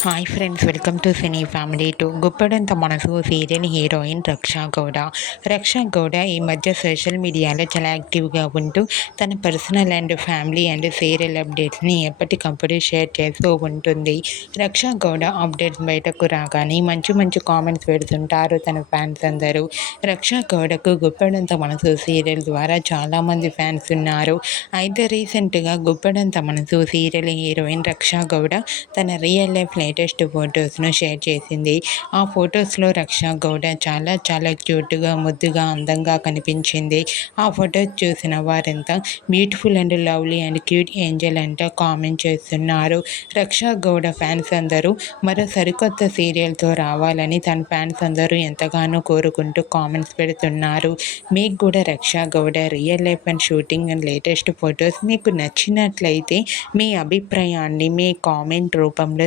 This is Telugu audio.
Hi friends welcome to cine family to Guppedantha Manasu serial heroine Raksha Gowda. Raksha Gowda ఈ మధ్య సోషల్ మీడియాలో చాలా యాక్టివ్గా ఉంటూ తన personal and family and serial అప్డేట్స్ని ఎప్పటికప్పుడు షేర్ చేస్తూ ఉంటుంది. రక్షా గౌడ అప్డేట్స్ బయటకు రాగానే మంచి మంచి కామెంట్స్ పెడుతుంటారు తన ఫ్యాన్స్ అందరూ. రక్షా గౌడకు గుప్పడంత మనసు సీరియల్ ద్వారా చాలామంది ఫ్యాన్స్ ఉన్నారు. అయితే రీసెంట్గా గుప్పడంత మనసు సీరియల్ హీరోయిన్ రక్షా గౌడ తన రియల్ లైఫ్ లేటెస్ట్ ఫొటోస్ను షేర్ చేసింది. ఆ ఫొటోస్లో రక్షా గౌడ చాలా చాలా క్యూట్గా ముద్దుగా అందంగా కనిపించింది. ఆ ఫొటోస్ చూసిన వారంతా beautiful and lovely and cute angel అంటూ కామెంట్ చేస్తున్నారు. రక్ష గౌడ ఫ్యాన్స్ అందరూ మరో సరికొత్త సీరియల్తో రావాలని తన ఫ్యాన్స్ అందరూ ఎంతగానో కోరుకుంటూ కామెంట్స్ పెడుతున్నారు. మీకు కూడా Raksha Gowda real life and shooting and latest photos మీకు నచ్చినట్లయితే మీ అభిప్రాయాన్ని మీ కామెంట్ రూపంలో